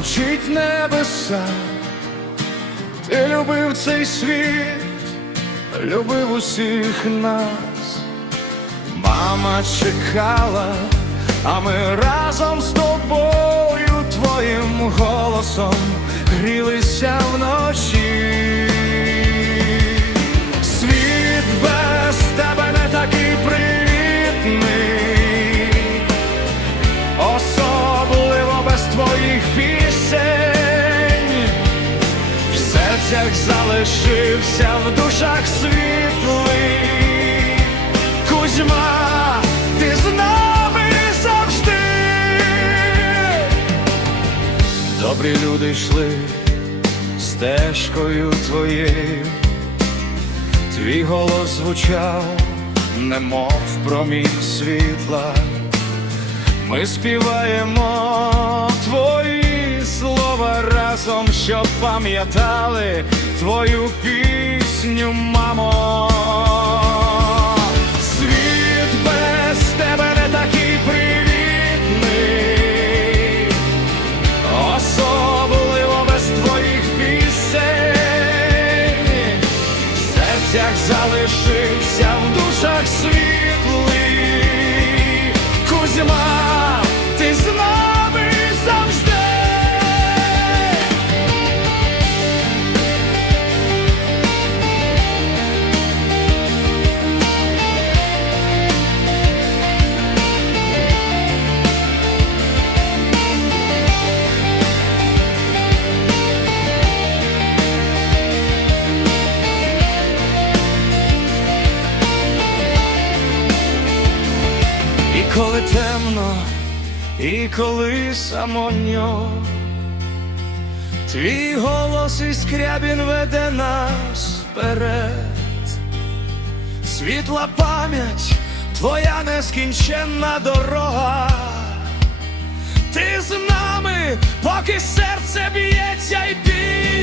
мчить небеса, ти любив цей світ, любив усіх нас, мама чекала, а ми разом з тобою, твоїм голосом грілися вночі. Світ без тебе не такий привітний, особливо без твоїх пісень, серцях залишився, в душах світлий. Кузьма, ти з нами завжди. Добрі люди йшли стежкою твоєю. Твій голос звучав, немов промінь світла. Ми співаємо твої разом, щоб пам'ятали твою пісню, мамо. Світ без тебе не такий привітний, особливо без твоїх пісень серцях залишився, в душах світлий. Коли темно, і коли самотньо, твій голос і скрябін веде нас вперед, світла пам'ять, твоя нескінченна дорога, ти з нами, поки серце б'ється і пісня